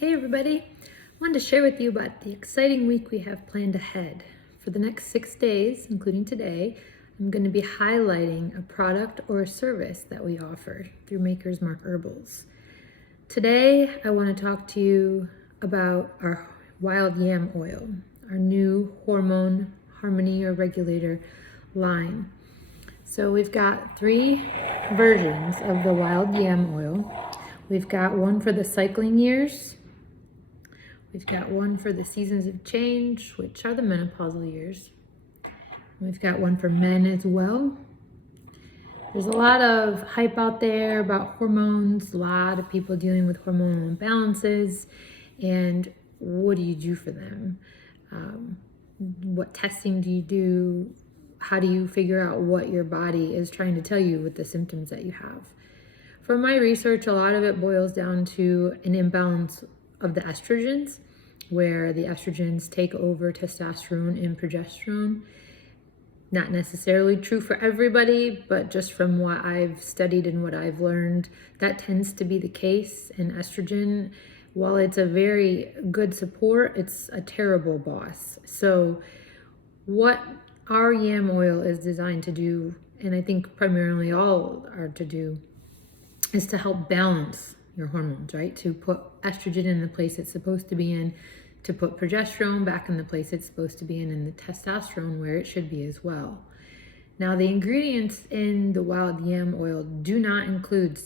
Hey everybody, I wanted to share with you about the exciting week we have planned ahead. For the next 6 days, including today, I'm going to be highlighting a product or a service that we offer through Maker's Mark Herbals. Today, I want to talk to you about our wild yam oil, our new hormone harmony or regulator line. So we've got 3 versions of the wild yam oil. We've got one for the cycling years. We've got one for the seasons of change, which are the menopausal years. We've got one for men as well. There's a lot of hype out there about hormones, a lot of people dealing with hormonal imbalances, and what do you do for them? What testing do you do? How do you figure out what your body is trying to tell you with the symptoms that you have? From my research, a lot of it boils down to an imbalance of the estrogens, where the estrogens take over testosterone and progesterone. Not necessarily true for everybody, but just from what I've studied and what I've learned, that tends to be the case. And estrogen, while it's a very good support, it's a terrible boss. So what our yam oil is designed to do, and I think primarily all are to do, is to help balance your hormones, right? To put estrogen in the place it's supposed to be in, to put progesterone back in the place it's supposed to be in, and the testosterone where it should be as well. Now, the ingredients in the wild yam oil do not include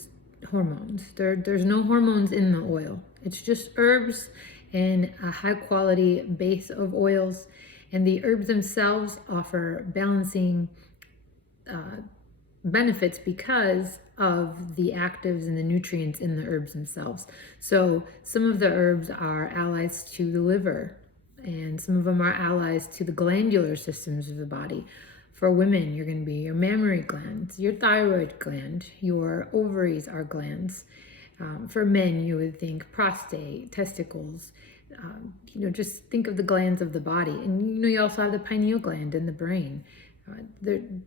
hormones. There's no hormones in the oil. It's just herbs and a high quality base of oils, and the herbs themselves offer balancing benefits because of the actives and the nutrients in the herbs themselves. So some of the herbs are allies to the liver, and some of them are allies to the glandular systems of the body. For women, you're going to be your mammary glands, your thyroid gland, your ovaries are glands. For men, you would think prostate, testicles. Just think of the glands of the body. And you also have the pineal gland in the brain.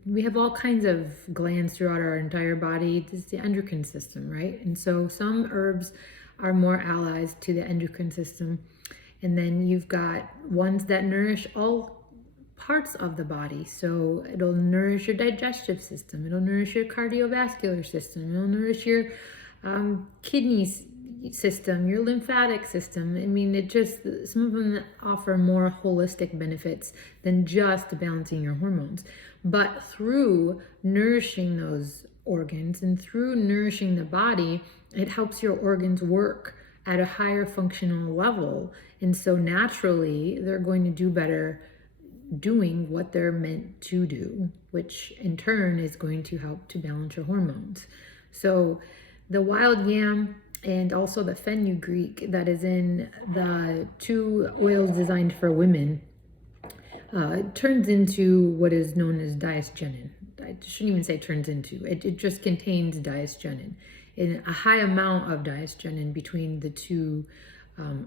We have all kinds of glands throughout our entire body. It's the endocrine system, right? And so some herbs are more allies to the endocrine system. And then you've got ones that nourish all parts of the body. So it'll nourish your digestive system. It'll nourish your cardiovascular system. It'll nourish your kidneys system, your lymphatic system. I mean, some of them offer more holistic benefits than just balancing your hormones. But through nourishing those organs and through nourishing the body, it helps your organs work at a higher functional level. And so naturally, they're going to do better doing what they're meant to do, which in turn is going to help to balance your hormones. So the wild yam and also the fenugreek that is in the 2 oils designed for women turns into what is known as diastegenin. I shouldn't even say turns into, it just contains diastegenin, in a high amount of diastegenin between the 2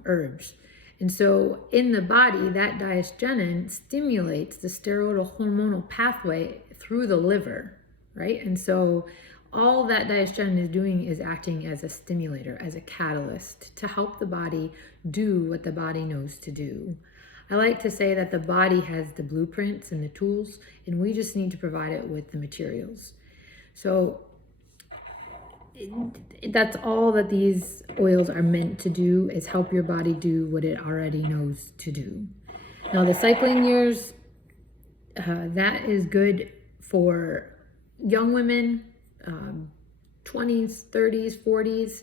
herbs. And so in the body, that diastegenin stimulates the steroidal hormonal pathway through the liver, right? And so all that diastegenin is doing is acting as a stimulator, as a catalyst to help the body do what the body knows to do. I like to say that the body has the blueprints and the tools, and we just need to provide it with the materials. So that's all that these oils are meant to do, is help your body do what it already knows to do. Now, the cycling years, that is good for young women, 20s, 30s, 40s.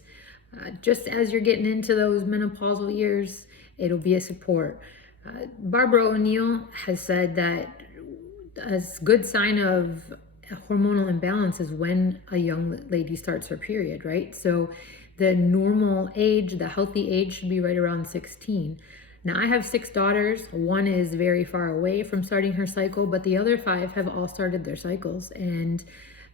Just as you're getting into those menopausal years, it'll be a support. Barbara O'Neill has said that a good sign of hormonal imbalance is when a young lady starts her period, right? So the normal age, the healthy age, should be right around 16. Now, I have 6 daughters. One is very far away from starting her cycle, but the other 5 have all started their cycles, and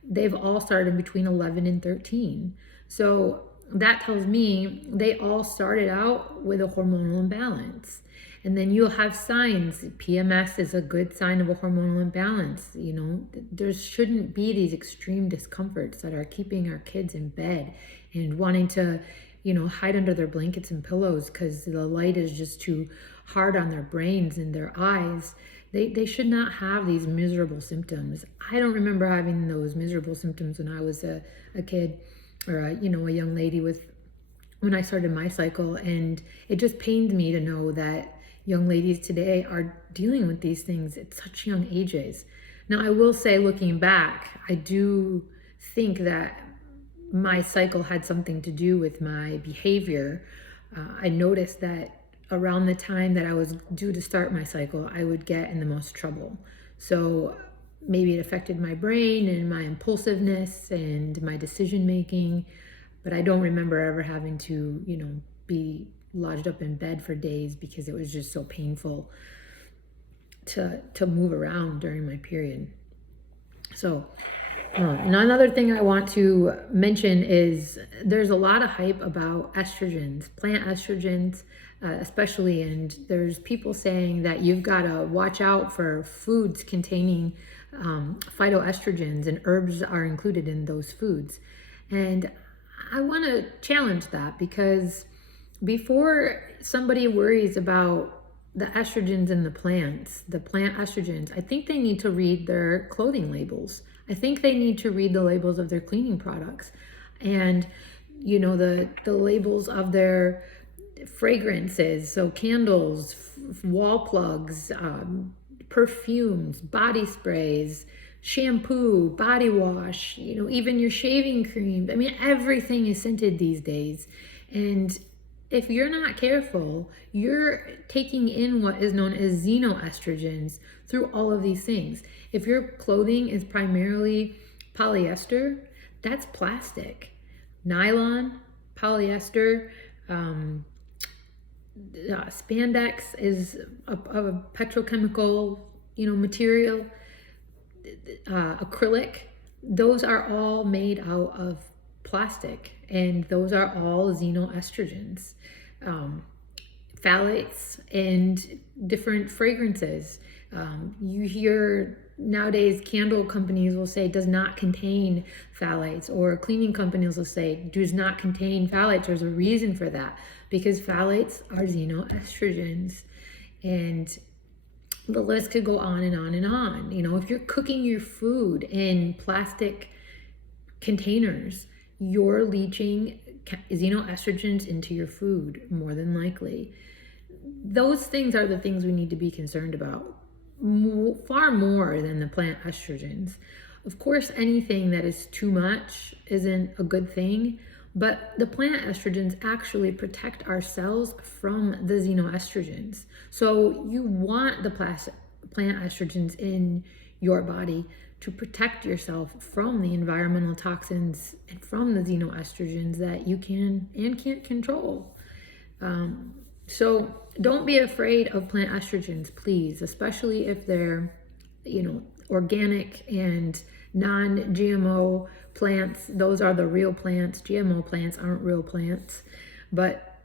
they've all started between 11 and 13. So that tells me they all started out with a hormonal imbalance. And then you'll have signs. PMS is a good sign of a hormonal imbalance. There shouldn't be these extreme discomforts that are keeping our kids in bed and wanting to hide under their blankets and pillows because the light is just too hard on their brains and their eyes. They should not have these miserable symptoms. I don't remember having those miserable symptoms when I was a kid, or a young lady when I started my cycle. And it just pains me to know that young ladies today are dealing with these things at such young ages. Now, I will say, looking back, I do think that my cycle had something to do with my behavior. I noticed that around the time that I was due to start my cycle, I would get in the most trouble. So maybe it affected my brain and my impulsiveness and my decision making, but I don't remember ever having to, be lodged up in bed for days because it was just so painful to move around during my period. So another thing I want to mention is there's a lot of hype about estrogens, plant estrogens especially, and there's people saying that you've got to watch out for foods containing phytoestrogens, and herbs are included in those foods. And I want to challenge that, because before somebody worries about the estrogens in the plant estrogens, I think they need to read their clothing labels. I think they need to read the labels of their cleaning products, and the labels of their fragrances, so candles, wall plugs, perfumes, body sprays, shampoo, body wash, even your shaving cream. I mean, everything is scented these days. And if you're not careful, you're taking in what is known as xenoestrogens through all of these things. If your clothing is primarily polyester, that's plastic. Nylon, polyester, spandex is a petrochemical, material. Acrylic, those are all made out of plastic, and those are all xenoestrogens. Phthalates and different fragrances. You hear nowadays candle companies will say does not contain phthalates, or cleaning companies will say does not contain phthalates. There's a reason for that, because phthalates are xenoestrogens, and the list could go on and on and on. If you're cooking your food in plastic containers, you're leaching xenoestrogens into your food, more than likely. Those things are the things we need to be concerned about, far more than the plant estrogens. Of course, anything that is too much isn't a good thing, but the plant estrogens actually protect our cells from the xenoestrogens. So you want the plant estrogens in your body to protect yourself from the environmental toxins and from the xenoestrogens that you can and can't control. So don't be afraid of plant estrogens, please, especially if they're, organic and non-GMO plants. Those are the real plants. GMO plants aren't real plants. But,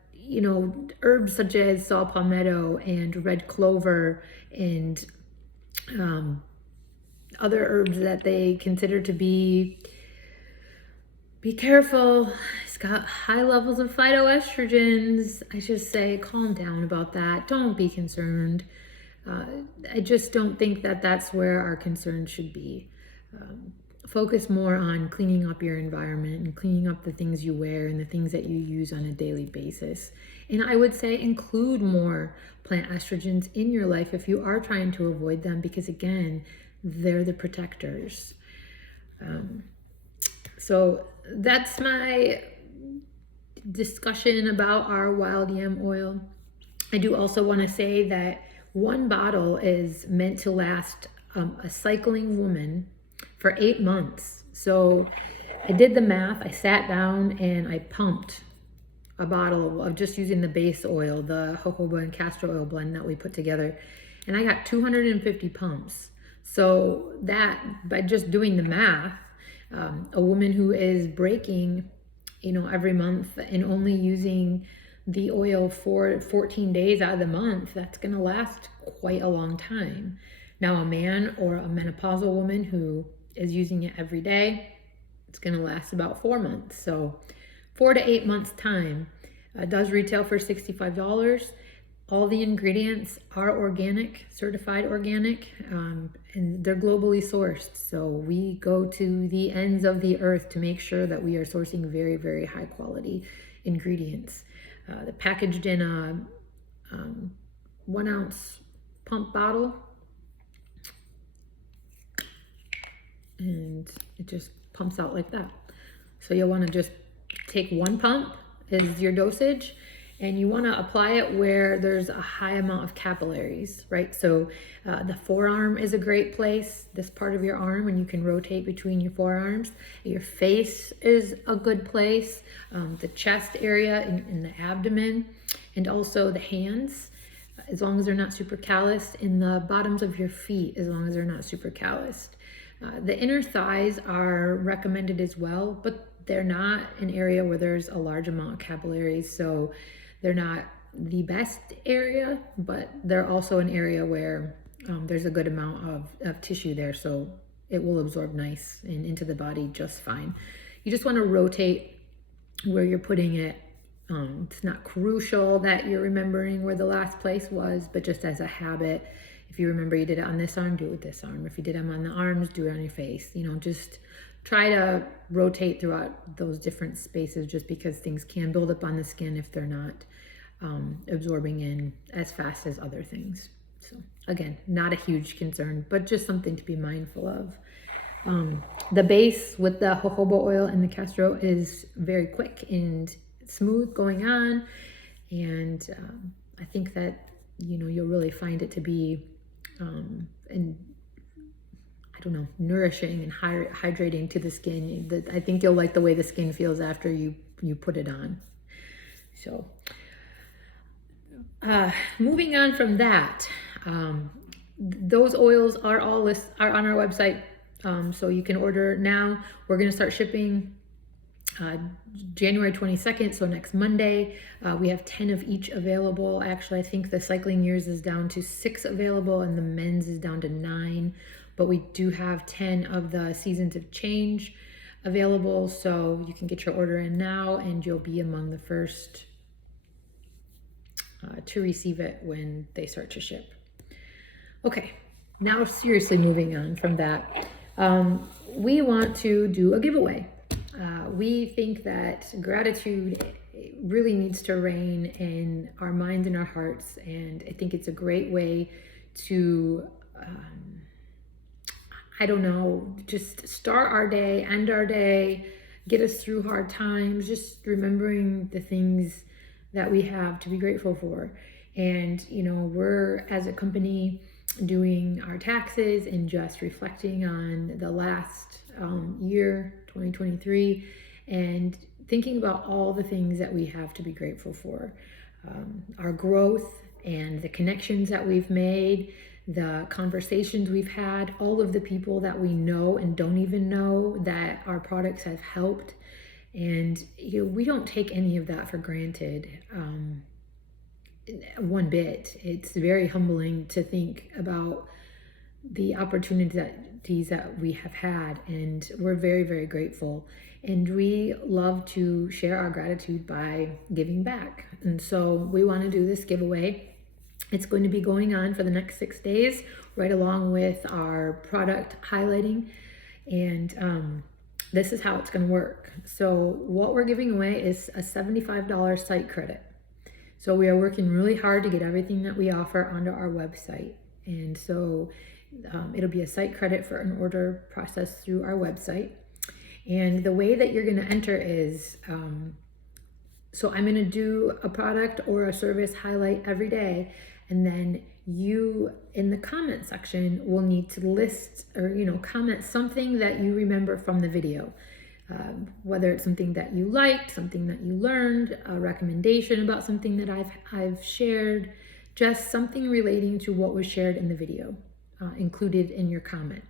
herbs such as saw palmetto and red clover and other herbs that they consider to be careful. It's got high levels of phytoestrogens. I just say calm down about that. Don't be concerned. I just don't think that that's where our concern should be. Focus more on cleaning up your environment and cleaning up the things you wear and the things that you use on a daily basis. And I would say include more plant estrogens in your life if you are trying to avoid them, because again, they're the protectors. So that's my discussion about our wild yam oil. I do also want to say that one bottle is meant to last a cycling woman for 8 months. So I did the math. I sat down and I pumped a bottle of just using the base oil, the jojoba and castor oil blend that we put together, and I got 250 pumps. So that, by just doing the math, a woman who is breaking, every month and only using the oil for 14 days out of the month, that's going to last quite a long time. Now, a man or a menopausal woman who is using it every day, it's going to last about 4 months. So 4 to 8 months time. It does retail for $65. All the ingredients are organic, certified organic, and they're globally sourced. So we go to the ends of the earth to make sure that we are sourcing very, very high quality ingredients. They're packaged in a 1 ounce pump bottle, and it just pumps out like that. So you'll want to just take 1 pump is your dosage, and you want to apply it where there's a high amount of capillaries, right? So the forearm is a great place, this part of your arm, and you can rotate between your forearms. Your face is a good place, the chest area and the abdomen, and also the hands, as long as they're not super calloused, and the bottoms of your feet, as long as they're not super calloused. The inner thighs are recommended as well, but they're not an area where there's a large amount of capillaries, so they're not the best area, but they're also an area where there's a good amount of tissue there, so it will absorb nice and into the body just fine. You just want to rotate where you're putting it. It's not crucial that you're remembering where the last place was, but just as a habit, if you remember you did it on this arm, do it with this arm. If you did them on the arms, do it on your face. You know, just try to rotate throughout those different spaces, just because things can build up on the skin if they're not absorbing in as fast as other things. So again, not a huge concern, but just something to be mindful of. The base with the jojoba oil and the castor oil is very quick and smooth going on, and I think that, you know, you'll really find it to be and I don't know, nourishing and hydrating to the skin. I think you'll like the way the skin feels after you put it on. So moving on from that, those oils are all on our website, so you can order now. We're going to start shipping January 22nd, so next Monday. We have 10 of each available. Actually, I think the cycling years is down to 6 available, and the men's is down to 9. But we do have 10 of the Seasons of Change available, so you can get your order in now, and you'll be among the first to receive it when they start to ship. Okay, now seriously moving on from that, we want to do a giveaway. We think that gratitude really needs to reign in our minds and our hearts, and I think it's a great way to I don't know, just start our day, end our day, get us through hard times, just remembering the things that we have to be grateful for. And, you know, we're, as a company, doing our taxes and just reflecting on the last year, 2023, and thinking about all the things that we have to be grateful for. Our growth and the connections that we've made, the conversations we've had, all of the people that we know and don't even know that our products have helped. And you know, we don't take any of that for granted one bit. It's very humbling to think about the opportunities that we have had, and we're very, very grateful. And we love to share our gratitude by giving back. And so we want to do this giveaway. It's going to be going on for the next 6 days, right along with our product highlighting. And this is how it's going to work. So what we're giving away is a $75 site credit. So we are working really hard to get everything that we offer onto our website. And so it'll be a site credit for an order processed through our website. And the way that you're going to enter is, so I'm going to do a product or a service highlight every day. And then you, in the comment section, will need to list or, you know, comment something that you remember from the video. Whether it's something that you liked, something that you learned, a recommendation about something that I've shared, just something relating to what was shared in the video, included in your comment.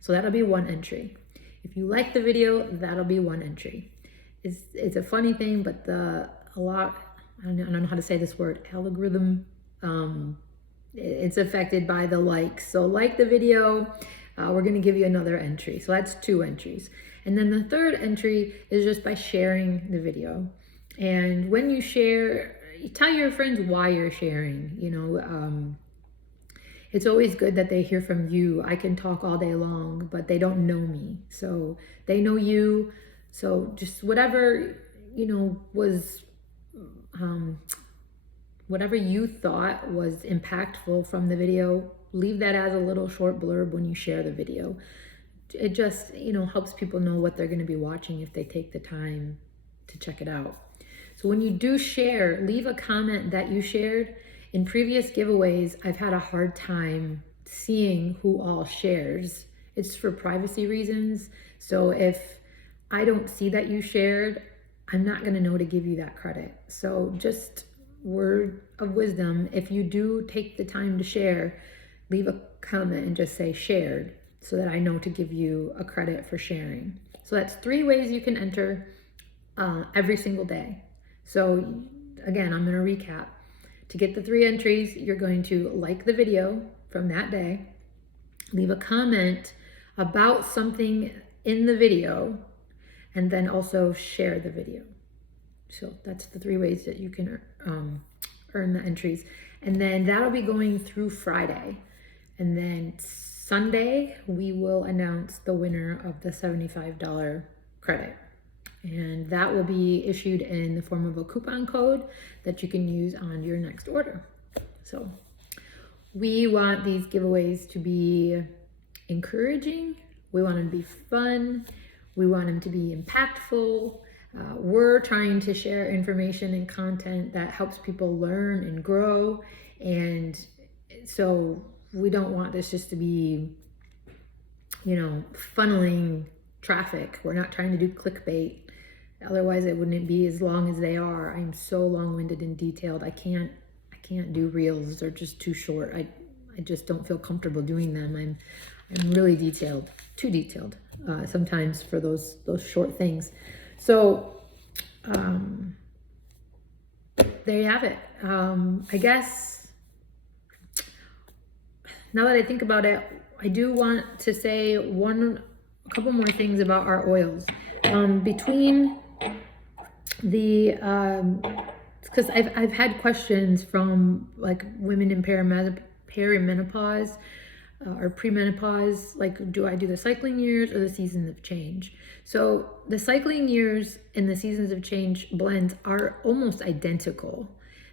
So that'll be one entry. If you like the video, that'll be one entry. It's a funny thing, but I don't know how to say this word, algorithm, it's affected by the likes. So like the video, we're going to give you another entry. So that's 2 entries. And then the third entry is just by sharing the video. And when you share, tell your friends why you're sharing. It's always good that they hear from you. I can talk all day long, but they don't know me. So they know you. So just whatever, was, whatever you thought was impactful from the video, leave that as a little short blurb when you share the video. It just, helps people know what they're going to be watching if they take the time to check it out. So when you do share, leave a comment that you shared. In previous giveaways, I've had a hard time seeing who all shares. It's for privacy reasons. So if I don't see that you shared, I'm not going to know to give you that credit. So just word of wisdom, if you do take the time to share, leave a comment and just say shared so that I know to give you a credit for sharing. So that's 3 ways you can enter every single day. So again, I'm going to recap. To get the 3 entries, you're going to like the video from that day, leave a comment about something in the video, and then also share the video. So that's the 3 ways that you can earn the entries. And then that'll be going through Friday. And then Sunday, we will announce the winner of the $75 credit. And that will be issued in the form of a coupon code that you can use on your next order. So we want these giveaways to be encouraging. We want them to be fun. We want them to be impactful. We're trying to share information and content that helps people learn and grow. And so we don't want this just to be, funneling traffic. We're not trying to do clickbait. Otherwise, it wouldn't be as long as they are. I'm so long-winded and detailed. I can't do reels. They're just too short. I just don't feel comfortable doing them. I'm really detailed, too detailed sometimes for those short things. So there you have it. I guess now that I think about it, I do want to say a couple more things about our oils. Between the because I've had questions from like women in perimenopause or premenopause, like, do I do the cycling years or the seasons of change? So the cycling years and the seasons of change blends are almost identical.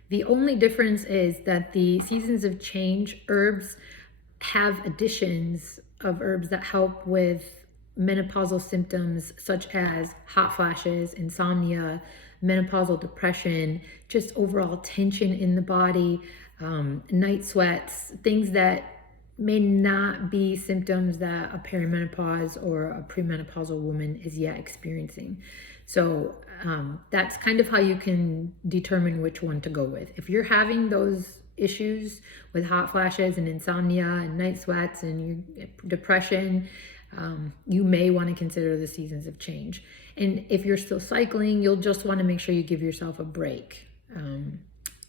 The only difference is that the seasons of change herbs have additions of herbs that help with menopausal symptoms such as hot flashes, insomnia, menopausal depression, just overall tension in the body, night sweats, things that may not be symptoms that a perimenopause or a premenopausal woman is yet experiencing. So that's kind of how you can determine which one to go with. If you're having those issues with hot flashes and insomnia and night sweats and your depression, you may want to consider the seasons of change. And if you're still cycling, you'll just want to make sure you give yourself a break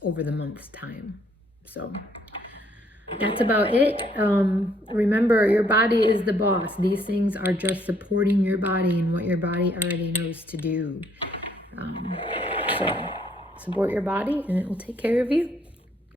over the month's time. So that's about it. Remember, your body is the boss. These things are just supporting your body and what your body already knows to do. So support your body and it will take care of you.